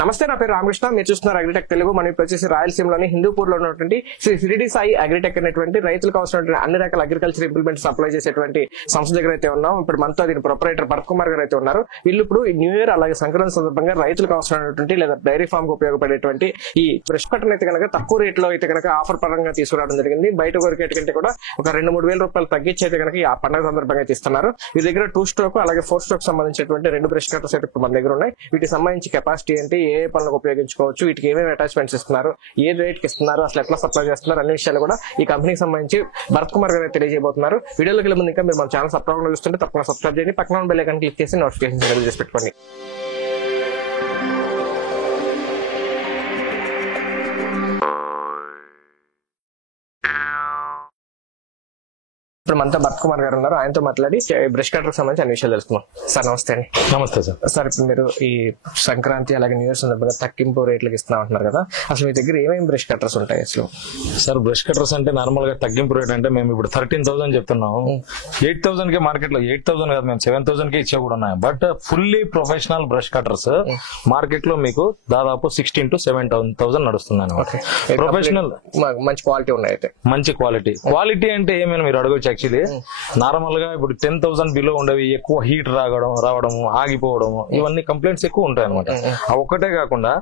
నమస్తే, నా పేరు రామకృష్ణ. మీరు చూస్తున్నారు అగ్రిటెక్ తెలుగు. మనం ఇప్పుడు వచ్చేసి రాయలసీమలోని హిందూపూర్ లో ఉన్నటువంటి శ్రీ షిరిడి సాయి అగ్రిటెక్ అనేటువంటి రైతులకు అవసరమైన అన్ని రకాల అగ్రికల్చర్ ఇంప్లిమెంట్స్ సప్లై చేసేటువంటి సంస్థ దగ్గర అయితే ఉన్నాం. ఇప్పుడు మనతో దీని ప్రొపరేటర్ భరత్ కుమార్ గారు అయితే ఉన్నారు. వీళ్ళు ఇప్పుడు న్యూ ఇయర్ అలాగే సంక్రాంతి సందర్భంగా రైతులకు అవసరమైనటువంటి లేదా డైరీ ఫామ్ కు ఉపయోగపడేటువంటి ఈ బ్రష్ కట్టర్ని అయితే కనుక తక్కువ రేట్ లో అయితే కనుక ఆఫర్ పరంగా తీసుకురావడం జరిగింది. బయట కొరికేట కంటే కూడా ఒక 2-3 వేల రూపాయలు తగ్గించి అయితే కనుక ఆ పండుగ సందర్భంగా అయితే ఇస్తున్నారు. వీళ్ళ దగ్గర 2 స్ట్రోక్ అలాగే 4 స్ట్రోక్ సంబంధించినటువంటి 2 బ్రష్ కట్టర్స్ అయితే ఇప్పుడు మన దగ్గర ఉన్నాయి. వీటికి సంబంధించి కెపాసిటీ ఏంటి, ఏ పనులకు ఉపయోగించుకోవచ్చు, వీటికి ఏమేమి అటాచ్మెంట్స్ ఇస్తున్నారు, ఏ రేట్ కి ఇస్తున్నారు, అసలు ఎట్లా సప్లై చేస్తున్నారు అనే విషయాలు కూడా ఈ కంపెనీకి సంబంధించి భరత్ కుమార్ గారు తెలియజేయబోతున్నారు. వీడియోలోకి వెళ్ళే ముందు ఇంకా మీరు మన ఛానల్ సబ్స్క్రైబ్ చూస్తుంటే తప్పకుండా సబ్స్క్రైబ్ చేయండి, పక్కన బెల్ ఐకాన్ క్లిక్ చేసి నోటిఫికేషన్ చేసి పెట్టుకోండి. ఇప్పుడు మనతో భరత్ కుమార్ గారు ఉన్నారు. ఆయనతో మాట్లాడి బ్రష్ కటర్ సంబంధించి అన్ని విషయాలు తెలుసుకున్నాం. సార్ నమస్తే అండి. నమస్తే సార్. సార్ ఇప్పుడు మీరు ఈ సంక్రాంతి అలాగే న్యూ ఇయర్ సందర్భంగా తగ్గింపు రేట్లకి ఇస్తున్నా అంటున్నారు కదా, అసలు మీ దగ్గర ఏమేమి బ్రష్ కటర్స్ ఉంటాయి అసలు? సార్ బ్రష్ కటర్స్ అంటే నార్మల్ గా తగ్గింపు రేట్ అంటే మేము ఇప్పుడు 13,000 చెప్తున్నాము. 8,000 కి మార్కెట్ లో 8,000 కాదు, మేము 7,000 కి ఇచ్చే కూడా ఉన్నాయి. But fully professional brush cutters market లో మీకు దాదాపు 16,000 to 17,000 నడుస్తున్నాయి. ప్రొఫెషనల్ మంచి క్వాలిటీ ఉన్నాయి. అయితే మంచి క్వాలిటీ అంటే ఏమైనా మీరు అడగచ్చు. యాక్చువల్లీ నార్మల్ గా ఇప్పుడు 10,000 బిలో ఉండేవి ఎక్కువ హీట్ రావడము, ఆగిపోవడము, ఇవన్నీ కంప్లైంట్స్ ఎక్కువ ఉంటాయి అనమాట. ఆ ఒక్కటే కాకుండా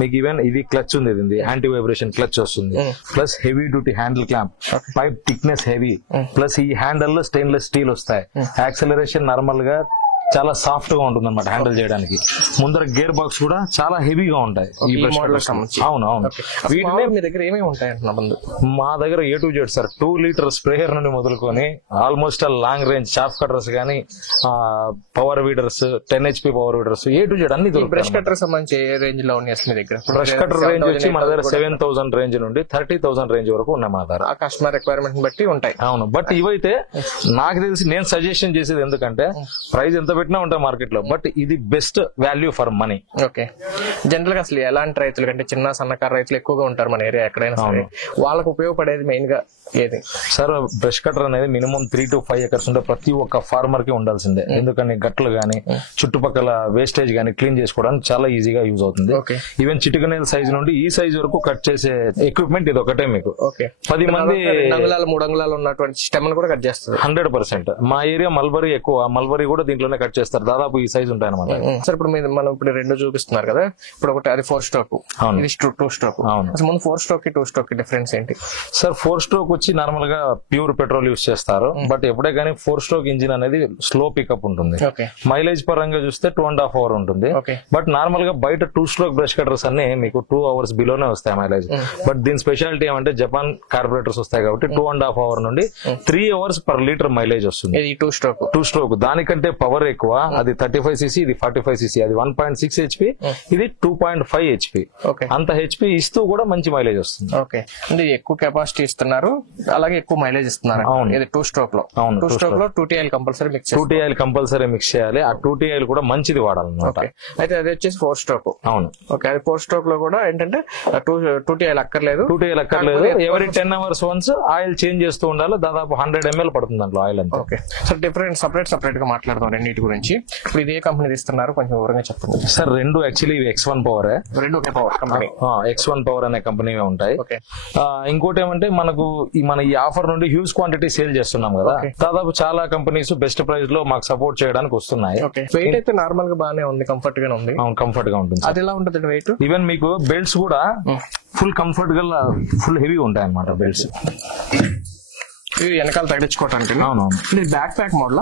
మీకు ఈవెన్ ఇది క్లచ్ ఉంది, ఇది యాంటీ వైబ్రేషన్ క్లచ్ వస్తుంది, plus heavy duty handle clamp, pipe thickness heavy, plus ఈ హ్యాండిల్ స్టెయిన్లెస్ స్టీల్ వస్తాయి. యాక్సలరేషన్ నార్మల్ గా చాలా సాఫ్ట్ గా ఉంటుంది అనమాట హ్యాండిల్ చేయడానికి. ముందర గేర్ బాక్స్ కూడా చాలా హెవీగా ఉంటాయి. అవును. మీ దగ్గర ఏమేమి ఉంటాయి? మా దగ్గర A to Z sir, 2 litre sprayer నుండి మొదలుకొని almost long range shaft cutters కానీ, power weeders, 10 HP power weeders, A to Z అన్ని దొరుకుతాయి. బ్రష్ కటర్ సంబంధించి ఏ రేంజ్ లో ఉన్నాయి మీ దగ్గర? బ్రష్ కటర్ రేంజ్ వచ్చి మన దగ్గర 7,000 రేంజ్ నుండి 30,000 రేంజ్ వరకు ఉన్నాయి మా దగ్గర. ఆ కస్టమర్ రిక్వైర్మెంట్ బట్టి ఉంటాయి. అవును. బట్ ఇవైతే నాకు తెలిసి నేను సజెషన్ చేసేది, ఎందుకంటే ప్రైస్ ఎంత పెట్టినా ఉంటాయి మార్కెట్ లో, బట్ ఇది best value for money. Okay. General గా అసలు ఎలాంటి రైతులు అంటే చిన్న సన్నకారు రైతులు ఎక్కువగా ఉంటారు మన ఏరియా ఎక్కడైనా సరే, వాళ్ళకు ఉపయోగపడేది మెయిన్ గా ఏది? సార్ బ్రష్ కటర్ అనేది మినిమం 3 to 5 acres ఉంటే ప్రతి ఒక్క ఫార్మర్ కి ఉండాల్సిందే. ఎందుకని గట్లు గానీ చుట్టుపక్కల వేస్టేజ్ గానీ క్లీన్ చేసుకోవడానికి చాలా ఈజీగా యూజ్ అవుతుంది. ఈవెన్ చిటికనేల సైజ్ నుండి ఈ సైజ్ వరకు కట్ చేసే ఎక్విప్మెంట్ ఇది ఒకటే మీకు. 10 మంది 2 అంగుళాలు 3 అంగుళాలు ఉన్నటువంటి స్టెమ్ కూడా కట్ చేస్తారు 100%. మా ఏరియా మల్బరీ ఎక్కువ, మల్బరీ కూడా దీంట్లోనే కట్ చేస్తారు. దాదాపు ఈ సైజ్ ఉంటాయి అనమాట. సార్ ఇప్పుడు మనం ఇప్పుడు 2 చూపిస్తున్నారు కదా, ఇప్పుడు ఒకటి అది 4 స్ట్రోక్, ఇది 2 స్ట్రోక్. అసలు ముందు 4 స్ట్రోక్ కి 2 స్ట్రోక్ కి డిఫరెన్స్ ఏంటి? సార్ 4 స్ట్రోక్ వచ్చి నార్మల్ గా ప్యూర్ పెట్రోల్ యూజ్ చేస్తారు. బట్ ఎప్పుడే కానీ 4 స్ట్రోక్ ఇంజిన్ అనేది స్లో పికప్ ఉంటుంది. మైలేజ్ పరంగా చూస్తే 2.5 hours ఉంటుంది. బట్ నార్మల్ గా బయట 2 స్ట్రోక్ బ్రష్ కటర్స్ అన్ని మీకు 2 hours బిలోనే వస్తాయి మైలేజ్. బట్ దీని స్పెషాలిటీ ఏమంటే జపాన్ కార్బొరేటర్స్ వస్తాయి కాబట్టి 2.5 hours నుండి 3 hours per liter మైలేజ్ వస్తుంది. 2 స్ట్రోక్ దానికంటే పవర్ ఎక్కువ. అది 35cc, ఇది 45cc, అది 1.6 HP, ఇది 2.5 HP. అంత HP ఇస్తూ కూడా మంచి మైలేజ్ వస్తుంది. ఓకే. అంటే ఎక్కువ కెపాసిటీ ఇస్తున్నారు, అలాగే ఎక్కువ మైలేజ్ ఇస్తున్నారు. ఇది 2 స్ట్రోక్ లో. 2 స్ట్రోక్ లో 2TIL compulsory mix 2TIL compulsory mix చేయాలి. ఆ 2TIL కూడా మంచిది వాడాలన్నమాట. అయితే అది వచ్చేసి 4 స్ట్రోక్. అవును. ఓకే. అది 4 స్ట్రోక్ లో కూడా ఏంటంటే 2TIL అక్కర్లేదు. Every 10 hours once oil change చేస్తూ ఉండాలి. దాదాపు 100 ml పడుతుంది దాంట్లో ఆయిల్ అంతా. ఓకే. సో డిఫరెంట్ సపరేట్ గా మాట్లాడదాం రెండింటి గురించి. ఇప్పుడు ఇదే కంపెనీ ఇస్తున్నారు, కొంచెం వివరంగా చెప్పండి sir. 2 actually X1 power, 2 power company, X1 power అనే కంపెనీ ఉంటాయి. ఇంకోటి ఏమంటే మనకు మన ఈ ఆఫర్ నుండి హ్యూజ్ క్వాంటిటీ సేల్ చేస్తున్నాం కదా, దాదాపు చాలా కంపెనీస్ బెస్ట్ ప్రైస్ లో మాకు సపోర్ట్ చేయడానికి వస్తున్నాయి. వెయిట్ అయితే నార్మల్ గా బాగానే ఉంది, కంఫర్ట్ గా ఉంది. అవును, కంఫర్ట్ గా ఉంటుంది. అది ఎలా ఉంటుంది వెయిట్? ఈవెన్ మీకు బెల్ట్స్ కూడా ఫుల్ కంఫర్ట్ గా ఫుల్ హెవీ ఉంటాయి అన్నమాట బెల్ట్స్. వెనకాల తగిలించుకోవటానికి. అవునవును. Back pack model,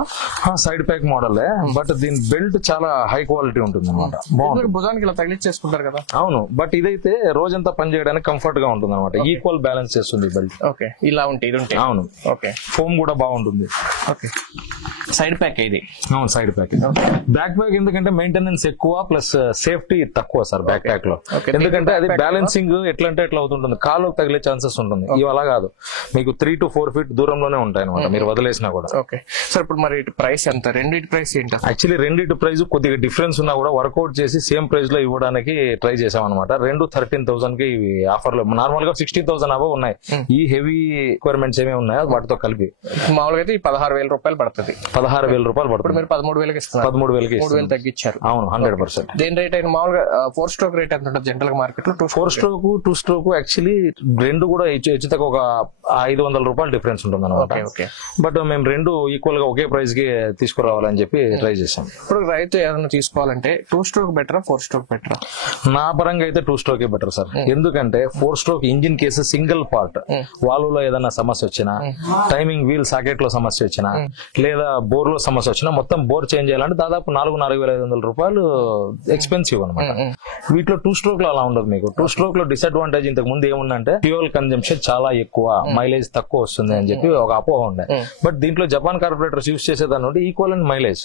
side pack model. But దీని బెల్ట్ చాలా హై క్వాలిటీ ఉంటుంది అనమాట. భుజానికి ఇలా తగిలించేసుకుంటారు కదా. అవును. బట్ ఇదైతే రోజంతా పని చేయడానికి కంఫర్ట్ గా ఉంటుంది అనమాట. ఈక్వల్ బ్యాలెన్స్ చేస్తుంది బెల్ట్. ఓకే. ఇలా ఉంటే ఇది ఉంటే. అవును. ఓకే. ఫోమ్ కూడా బాగుంటుంది. ఓకే. సైడ్ ప్యాక్ ఇది. అవును, సైడ్ ప్యాక్. బ్యాక్ ప్యాక్ ఎందుకంటే మెయింటెనెన్స్ ఎక్కువ, ప్లస్ సేఫ్టీ తక్కువ సార్ బ్యాక్ ప్యాక్ లో. ఎందుకంటే అది బ్యాలెన్సింగ్ ఎట్లా అంటే ఎట్లా అవుతుంటుంది, కాలు తగిలే ఛాన్సెస్ ఉంటుంది. ఇవి అలా కాదు, మీకు 3 to 4 feet దూరంలోనే ఉంటాయి అనమాట మీరు వదిలేసినా కూడా. Okay sir. ఇప్పుడు మరి ప్రైస్ ఎంత? రెండింటి ప్రైస్ ఏంటి? యాక్చువల్లీ రెండింటి ప్రైస్ కొద్దిగా డిఫరెన్స్ ఉన్నా కూడా వర్కౌట్ చేసి సేమ్ ప్రైస్ లో ఇవ్వడానికి ట్రై చేసాం అనమాట. 13,000 కి ఇవి ఆఫర్ లో. నార్మల్ గా 60,000 ఉన్నాయి. ఈ హెవీ రిక్వైర్మెంట్స్ ఏమేమి ఉన్నాయో వాటితో కలిపి మామూలుగా అయితే 16,000 రూపాయలు పడుతుంది. 16,000 రూపాయలు పడుతుంది. మీరు 13,000 ఇస్తున్నారు. 13,000 3,000 తగ్గించారు. అవును, 100%. దేని రేట్ అయినా మామూలుగా 4 స్ట్రోక్ రేట్ ఎంత ఉంటుంది జనరల్ గా మార్కెట్ లో? 4 స్ట్రోక్ 2 స్ట్రోక్ యాక్చువల్లీ రెండు కూడా హెచ్చుతకు ఒక 500 రూపాయలు డిఫరెన్స్ ఉంటుంది అనమాట. బట్ మేము రెండు ఈక్వల్ గా ఒకే ప్రైస్ కి తీసుకురావాలని చెప్పి ట్రై చేసాం. ఇప్పుడు రైతు ఏదైనా తీసుకోవాలంటే 2 స్ట్రోక్ బెటరా 4 స్ట్రోక్ బెటరా? నా పరంగా అయితే 2 స్ట్రోక్ బెటర్ సార్. ఎందుకంటే 4 stroke engine case single part, వాల్వ్లో ఏదైనా సమస్య వచ్చినా, టైమింగ్ వీల్ సాకెట్ లో సమస్య వచ్చినా, లేదా బోర్ లో సమస్య వచ్చినా మొత్తం బోర్ చేంజ్ చేయాలంటే దాదాపు 4,500 రూపాయలు ఎక్స్పెన్సివ్ అనమాట. వీటిలో 2 స్ట్రోక్ లో అలా ఉండదు. మీకు 2 స్ట్రోక్ లో డిసడ్వాంటేజ్ ఇంతకు ముందు ఏముందంటే ఫ్యూయల్ కన్జంప్షన్ చాలా ఎక్కువ, మైలేజ్ తక్కువ వస్తుంది అని చెప్పి ఒక అపోహ ఉండే. బట్ దీంట్లో జపాన్ కార్పొరేటర్స్ యూస్ చేసేదాన్ని ఉంటే ఈక్వల్ అండ్ మైలేజ్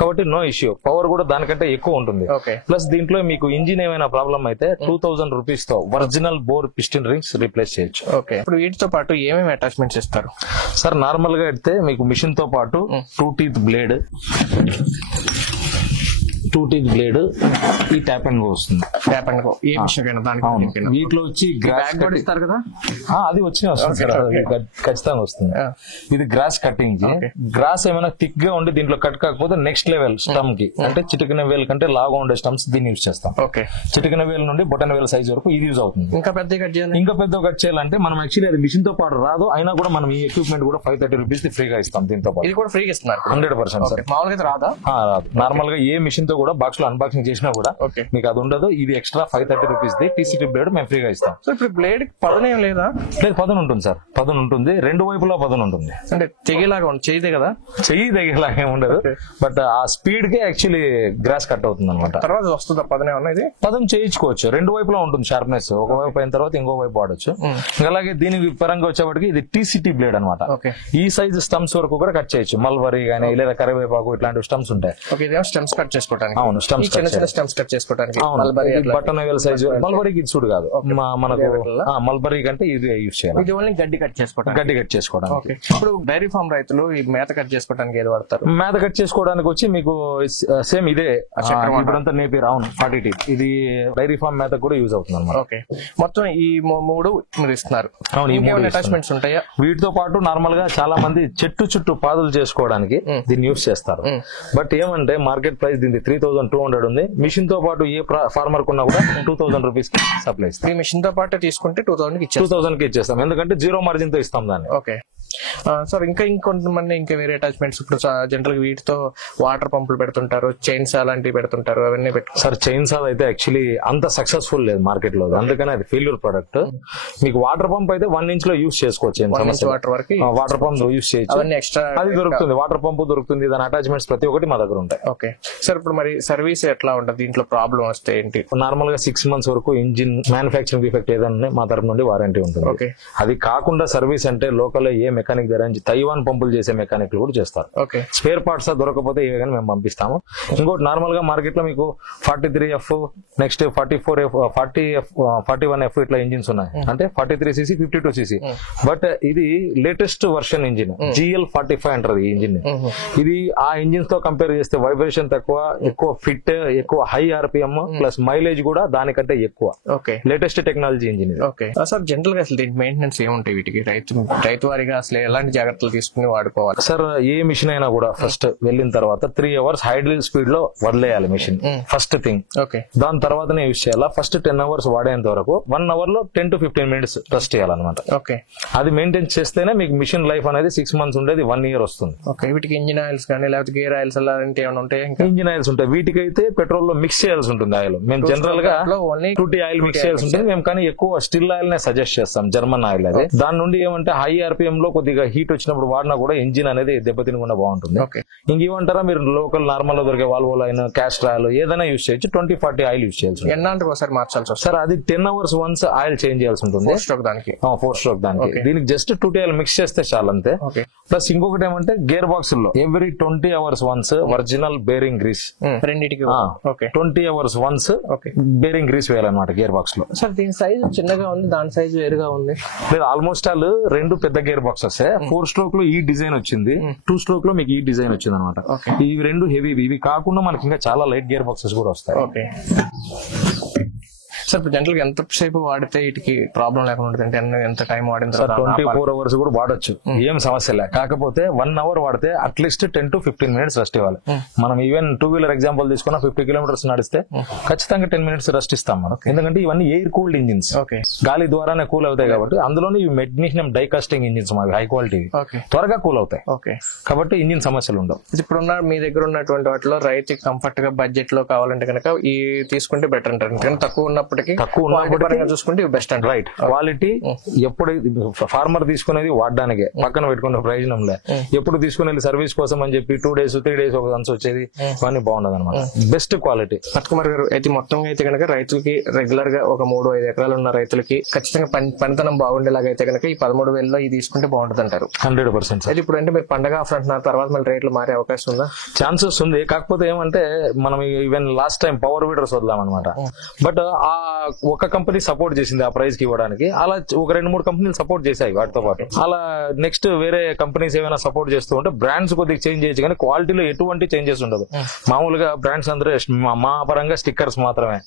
కాబట్టి నో ఇష్యూ. పవర్ కూడా దానికంటే ఎక్కువ ఉంటుంది. ప్లస్ దీంట్లో మీకు ఇంజిన్ ఏమైనా ప్రాబ్లం అయితే 2,000 రూపీస్ తో original bore piston rings replace చేయొచ్చు. ఇప్పుడు వీటితో పాటు ఏమేమి అటాచ్మెంట్స్ ఇస్తారు సార్? నార్మల్ గా అయితే మీకు మిషన్ తో పాటు 2 టీత్ బ్లేడ్, ఈ ట్యాప్ అండ్ గో వస్తుంది. ట్యాప్ అండ్ గో ఏ మిషన్ కైనా దానికి వీటిలో వచ్చి గ్రాస్ ఇస్తారు కదా, అది వచ్చి వస్తుంది ఖచ్చితంగా వస్తుంది. ఇది గ్రాస్ కటింగ్. గ్రాస్ ఏమైనా థిక్ గా ఉండి దీంట్లో కట్ కాకపోతే నెక్స్ట్ లెవెల్ స్టమ్ కి, అంటే చిటికిన వేల్ కంటే లాగా ఉండే స్టమ్స్ దీన్ని యూజ్ చేస్తాం. చిటికిన వేల్ నుండి బొటన్ వేల్ సైజ్ వరకు ఇది యూజ్ అవుతుంది. ఇంకా పెద్ద కట్ చేయాలంటే మనం యాక్చువల్లీ అది మిషన్ తో పాటు రాదు, అయినా కూడా మనం ఈ ఎక్విప్మెంట్ కూడా 530 రూపీస్ ఫ్రీగా ఇస్తాం. దీంతో పాటు ఇది కూడా ఫ్రీగా ఇస్తున్నారు 100%. సార్ మామూలుగా రాదా? రాదు. నార్మల్ గా ఏ మిషన్ తో కూడా బాక్స్ లో అన్బాక్సింగ్ చేసినా కూడా మీకు అది ఉండదు. ఇది ఎక్స్ట్రా 530 రూపీస్ టీసీటీ బ్లేడ్ మేము ఫ్రీగా ఇస్తాం. సో ఇప్పుడు బ్లేడ్ పదన ఏం లేదా? లేదు, పదన ఉంటుంది సార్. పదన ఉంటుంది, రెండు వైపులా పదన ఉంటుంది. అంటే తెగేలాగా ఉంది, చెయ్యిదే కదా? చెయ్యి తెగేలాగా ఉండదు, బట్ ఆ స్పీడ్ కే యాక్చువల్లీ గ్రాస్ కట్ అవుతుంది అనమాట. తర్వాత వస్తుందా పదన? ఇది పదం చేయించుకోవచ్చు, రెండు వైపులా ఉంటుంది షార్ప్నెస్. ఒక వైపు అయిన తర్వాత ఇంకో వైపు వాడచ్చు. అలాగే దీనికి పరంగా వచ్చేవాడికి ఇది టీసీటీ బ్లేడ్ అనమాట. ఈ సైజ్ స్టమ్స్ వరకు కూడా కట్ చేయొచ్చు. మల్బరీ గానీ లేదా కరివేపాకు ఇట్లాంటి స్టమ్స్ ఉంటాయి. స్టమ్స్ కట్ చేసుకోవడానికి. అవును, స్టమ్స్ కట్ చేసుకోవడానికి. బటన్ వేల్ సైజ్. మల్బరీకి ఇది చూడు కాదు, మనకు మల్బరీ కంటే ఇది యూజ్ చేయాలి. గడ్డి కట్ చేసుకోవడానికి. ఇప్పుడు డైరీ ఫార్మ్ రైతులు ఈ మేత కట్ చేసుకోవడానికి ఏది వాడతారు? మేత కట్ చేసుకోవడానికి వచ్చి మీకు సేమ్ ఇదే ఇప్పుడంతా నేపియర్. అవును, 40 టీత్. ఇది డైరీ ఫార్మ్ మేత కూడా యూజ్ అవుతుంది అనమాట. మొత్తం ఈ 3 మీరు ఇస్తున్నారు. అవును, ఈ 3 అటాచ్మెంట్స్ ఉంటాయా? వీటితో పాటు నార్మల్ గా చాలా మంది చెట్టు చుట్టూ పాదులు చేసుకోవడానికి దీన్ని యూజ్ చేస్తారు. బట్ ఏమంటే మార్కెట్ ప్రైస్ దీనికి 3,200 ఉంది. మిషన్ తో పాటు ఏ ఫార్మర్ కున్నా కూడా 2,000 రూపీస్ సప్లై ఇస్తాం. ఈ మిషన్ తో పాటు తీసుకుంటే 2,000 కి ఇచ్చేస్తాం, ఎందుకంటే 0 మార్జిన్ తో ఇస్తాం దాన్ని. ఓకే సార్, ఇంకొంతమంది ఇంకా వేరే అటాచ్మెంట్స్ ఇప్పుడు జనరల్ గా వీటితో వాటర్ పంపులు పెడుతుంటారు, చైన్స్ అలాంటివి పెడుతుంటారు, అవన్నీ సార్ చైన్స్ అయితే యాక్చువల్లీ అంత సక్సెస్ఫుల్ లేదు మార్కెట్ లో, అందుకని అది ఫెయిల్యూర్ ప్రొడక్ట్. మీకు వాటర్ పంప్ అయితే 1 ఇంచ్ లో యూజ్ చేసుకోవచ్చు. వాటర్ పంప్ యూజ్ చేయొచ్చు, ఎక్స్ట్రా అది దొరుకుతుంది. వాటర్ పంప్ దొరుకుతుంది, దాని అటాచ్మెంట్స్ ప్రతి ఒక్కటి మా దగ్గర ఉంటాయి. ఓకే సార్, ఇప్పుడు మరి సర్వీస్ ఎట్లా ఉంటుంది? దీంట్లో ప్రాబ్లం వస్తే ఏంటి? నార్మల్ గా 6 మంత్స్ వరకు ఇంజిన్ మ్యానుఫాక్చరింగ్ డిఫెక్ట్ ఏదన్నా మా తరఫు నుండి వారంటీ ఉంటుంది. అది కాకుండా సర్వీస్ అంటే లోకల్ ఏ మెకానిక్ దగ్గర తైవాన్ పంపులు చేసే మెకానిక్లు కూడా చేస్తారు. స్పేర్ పార్ట్స్ దొరకకపోతే ఏ మేము పంపిస్తాము. ఇంకోటి నార్మల్ గా మార్కెట్ లో మీకు 43F, నెక్స్ట్ 44F, 41F ఇట్లా ఇంజిన్స్ ఉన్నాయి. అంటే 43cc, 52cc. బట్ ఇది లేటెస్ట్ వర్షన్ ఇంజిన్, GL45 అంటారు ఈ ఇంజిన్. ఇది ఆ ఇంజిన్స్ తో కంపేర్ చేస్తే వైబ్రేషన్ తక్కువ, ఎక్కువ ఫిట్, ఎక్కువ హై RPM, ప్లస్ మైలేజ్ కూడా దానికంటే ఎక్కువ. Latest technology engine. Sir general గా అసలు దీనికి మెయింటెనెన్స్ ఏముంటాయి? వీటికి రైతు వారిగా అసలు ఎలాంటి జాగ్రత్తలు తీసుకుని వాడుకోవాలి? సార్ ఏ మిషన్ అయినా కూడా ఫస్ట్ వెళ్ళిన తర్వాత 3 hours హైడ్రల్ స్పీడ్ లో వదిలేయాలి మిషన్, ఫస్ట్ థింగ్. దాని తర్వాతనే యూజ్ చేయాలా. ఫస్ట్ 10 hours వాడేంత వరకు 1 hour లో 10 to 15 minutes రెస్ట్ చేయాలన్నమాట. అది మెయింటైన్ చేస్తేనే మీకు మిషన్ లైఫ్ అనేది 6 months ఉండేది 1 year వస్తుంది. వీటికి ఇంజిన్ ఆయిల్స్ కానీ లేకపోతే గేర్ ఆయిల్స్ అలాంటి ఏమైనా ఉంటాయి? ఇంజిన్ ఆయిల్స్ ఉంటాయి. వీటికైతే పెట్రోల్ లో మిక్స్ చేయాల్సి ఉంటుంది ఆయిల్. మేము జనరల్ గా 2T ఆయిల్ మిక్స్ చేయాల్సి ఉంటుంది. మేము కానీ ఎక్కువ స్టిల్ ఆయిల్ నే సజెస్ట్ చేస్తాం, జర్మన్ ఆయిల్. అది దాని నుండి ఏమంటే హై RPM లో కొద్దిగా హీట్ వచ్చినప్పుడు వాడినా కూడా ఇంజిన్ అనేది దెబ్బతినకుండా బాగుంటుంది. ఇంకేమంటారా, మీరు లోకల్ నార్మల్ లో దొరికే వాల్వో లైన్, క్యాస్టర్ ఆయిల్ ఏదైనా యూజ్ చేయొచ్చు. 20-40 ఆయిల్ యూజ్ చేయాల్సి. ఒకసారి మార్చాల్సి వస్తుంది సార్. అది 10 hours వన్స్ ఆయిల్ చేంజ్ చేయాల్సి ఉంటుంది. 4 స్ట్రోక్ దానికి. దీనికి జస్ట్ 2T ఆయిల్ మిక్స్ చేస్తే చాలు, అంతే. ప్లస్ ఇంకొకటి ఏమంటే గేర్ బాక్స్ లో every 20 hours once original bearing grease, 20 hours once bearing grease వేయాలన్నమాట గేర్ బాక్స్ లో. సార్ దీని సైజ్ చిన్నగా ఉంది, దాని సైజ్ వేరుగా ఉంది. లేదు, ఆల్మోస్ట్ ఆల్ రెండు పెద్ద గేర్ బాక్సెస్. 4 స్ట్రోక్ లో ఈ డిజైన్ వచ్చింది, 2 స్ట్రోక్ లో మీకు ఈ డిజైన్ వచ్చింది అనమాట. ఇవి రెండు హెవీ. ఇవి కాకుండా మనకి ఇంకా చాలా లైట్ గేర్ బాక్సెస్ కూడా వస్తాయి. సార్ ఇప్పుడు జనరల్ గా ఎంత సేపు వాడితే వీటికి ప్రాబ్లం లేకుండా ఉంటుంది అంటే ఎంత టైం వాడిన తర్వాత 24 hours కూడా వాడొచ్చు, ఏం సమస్య లే. కాకపోతే 1 hour వాడితే అట్లీస్ట్ 10 to 15 minutes రెస్ట్ ఇవ్వాలి. మనం ఈవెన్ 2-wheeler ఎగ్జాంపుల్ తీసుకున్న 50 kilometers నడిస్తే ఖచ్చితంగా 10 minutes రెస్ట్ ఇస్తాం మనం. ఎందుకంటే ఇవన్నీ ఎయిర్ కూల్డ్ ఇంజిన్స్, గాలి ద్వారానే కూల్ అవుతాయి కాబట్టి. అందులోనే ఇవి మెగ్నీషియం డైకాస్టింగ్ ఇంజిన్స్ మావి, హై క్వాలిటీ, త్వరగా కూల్ అవుతాయి కాబట్టి ఇంజిన్ సమస్యలు ఉండవు. ఇప్పుడున్న మీ దగ్గర ఉన్నటువంటి వాటిలో రైతుకి కంఫర్ట్ గా బడ్జెట్ లో కావాలంటే కనుక ఈ తీసుకుంటే బెటర్ అంటారు. తక్కువ ఉన్నప్పటికీ చూసుకుంటే బెస్ట్ అంట. రైట్ క్వాలిటీ ఎప్పుడు ఫార్మర్ తీసుకునేది వాడడానికే, పక్కన పెట్టుకునే ప్రయోజనం లే. ఎప్పుడు తీసుకునేది సర్వీస్ కోసం అని చెప్పి 2 days 3 days ఒక వన్స్ వచ్చేది ఇవన్నీ బాగుండదు అనమాట. Best quality. పట్టుకుమార్ గారు అయితే మొత్తం అయితే కనుక రైతులకి రెగ్యులర్ గా ఒక 3-5 ఎకరాలు ఉన్న రైతులకి ఖచ్చితంగా పనితనం బాగుండేలాగా అయితే కనుక ఈ 13,000లో ఇది తీసుకుంటే బాగుంటుంది అంటారు. 100%. అయితే ఇప్పుడు అంటే మీరు పండగ ఆఫర్ అంటున్నారు, తర్వాత మళ్ళీ రేట్లు మారే అవకాశం ఉందా? ఛాన్సెస్ ఉంది. కాకపోతే ఏమంటే మనం even last time power weeders వదిలాం అనమాట. బట్ ఆ ఒక కంపెనీ సపోర్ట్ చేసింది ఆ ప్రైస్ కి ఇవ్వడానికి. అలా ఒక 2-3 కంపెనీలు సపోర్ట్ చేశాయి వాటితో పాటు. అలా నెక్స్ట్ వేరే కంపెనీస్ ఏమైనా సపోర్ట్ చేస్తూ ఉంటే బ్రాండ్స్ కొద్దిగా చేంజ్ చేయొచ్చు, కానీ క్వాలిటీలో ఎటువంటి చేంజెస్ ఉండదు. మామూలుగా బ్రాండ్స్ అందరూ మా పరంగా స్టిక్కర్స్ మాత్రమే.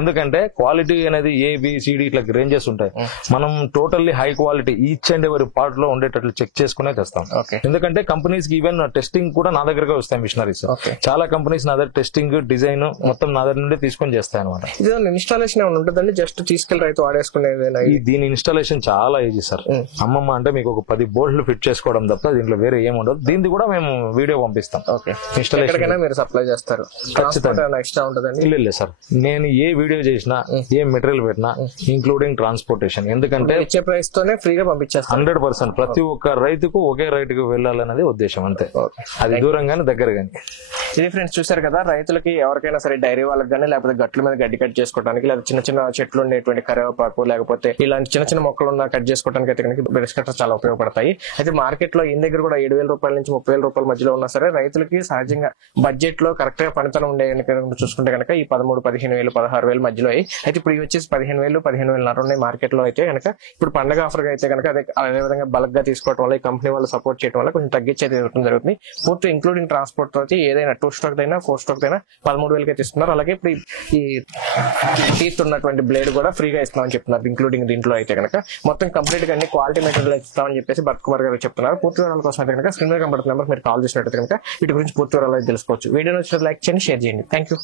ఎందుకంటే క్వాలిటీ అనేది ABCD ఇట్లా రేంజెస్ ఉంటాయి. మనం totally high quality each and ఎవరి పార్ట్ లో ఉండేటట్లు చెక్ చేసుకునే తెస్తాం. ఎందుకంటే కంపెనీస్ కి ఈవెన్ టెస్టింగ్ కూడా నా దగ్గరగా వస్తాయి మిషనరీస్. చాలా కంపెనీస్ నా దగ్గర టెస్టింగ్ డిజైన్ మొత్తం నా దగ్గర నుండి తీసుకొని చేస్తాయి అనమాట. ఇన్స్టాలేషన్ ఏమైనా ఉంటుందండి? జస్ట్ తీసుకెళ్లి రైతు వాడేసుకునేది. దీని ఇన్స్టాలేషన్ చాలా ఈజీ సార్. అమ్మమ్మ అంటే మీకు ఒక 10 bolts ఫిట్ చేసుకోవడం తప్ప దీంట్లో వేరే ఏమి ఉండదు. దీన్ని కూడా మేము వీడియో పంపిస్తాం. ఇన్స్టాలేషన్ మీరు సప్లై చేస్తారు ఖచ్చితంగా. ఎక్స్ట్రా ఉంటుందండి? లేదు సార్, నేను ఏ వీడియో చేసినా ఏ మెటీరియల్ పెట్టినా ఇంక్లూడింగ్ ట్రాన్స్పోర్టేషన్. ఎందుకంటే ఇచ్చే ప్రైస్ తోనే ఫ్రీగా పంపించేస్తాం. 100%. ప్రతి ఒక్క రైతుకు ఒకే రైతుకు వెళ్ళాలన్నది ఉద్దేశం అంతే. అది దూరంగానే దగ్గర గానీ. ఇది ఫ్రెండ్స్ చూసారు కదా, రైతులకి ఎవరికైనా సరే డైరీ వాళ్ళకి కానీ లేకపోతే గట్ల మీద గడ్డి కట్ చేసుకోవడానికి, లేదా చిన్న చిన్న చెట్లు ఉండేటువంటి కరివేపాకు లేకపోతే ఇలాంటి చిన్న చిన్న మొక్కలు ఉన్న కట్ చేసుకోవడానికి అయితే కనుక బ్రష్ కట్టర్స్ చాలా ఉపయోగపడతాయి. అయితే మార్కెట్ లో ఈయన దగ్గర కూడా 7,000 రూపాయల నుంచి 30,000 రూపాయల మధ్యలో ఉన్నా సరే రైతులకి సహజంగా బడ్జెట్ లో కరెక్ట్ గా పనితనం ఉండే చూసుకుంటే కనుక ఈ 13,000, 15,000, 16,000 మధ్యలో. అయితే ఇప్పుడు ఇవి వచ్చేసి 15,000, 15,500 ఉన్నాయి మార్కెట్ లో. అయితే కనుక ఇప్పుడు పండగ ఆఫర్ గా అయితే కనుక అదే విధంగా బల్క్ గా తీసుకోవడం వల్ల ఈ కంపెనీ వాళ్ళు సపోర్ట్ చేయడం వల్ల కొంచెం తగ్గించేది జరుగుతుంది. పూర్తి ఇంక్లూడింగ్ ట్రాన్స్పోర్ట్ తో ఏదైనా 2 స్టాక్ అయినా 4 స్టాక్ అయినా 13,000 అయితే ఇస్తున్నారు. అలాగే ఇప్పుడు ఈ టీత్ ఉన్నటువంటి బ్లేడ్ కూడా ఫ్రీగా ఇస్తామని చెప్తున్నారు ఇంక్లూడింగ్ దీంట్లో. అయితే కనుక మొత్తం కంప్లీట్ గా అన్ని క్వాలిటీ మెటీరియల్ ఇస్తామని చెప్పేసి భరత్కుమార్ గారు చెప్తున్నారు. పూర్తి వివరాల కోసం అయితే కనుక స్క్రీన్ మీద కనబడుతున్న నెంబర్ మీరు కాల్ చేసినట్టు కనుక వీటి గురించి పూర్తి వివరాలు తెలుసుకోవచ్చు. వీడియో నచ్చినట్లయితే లైక్ చేయండి, షేర్ చేయండి. Thank you.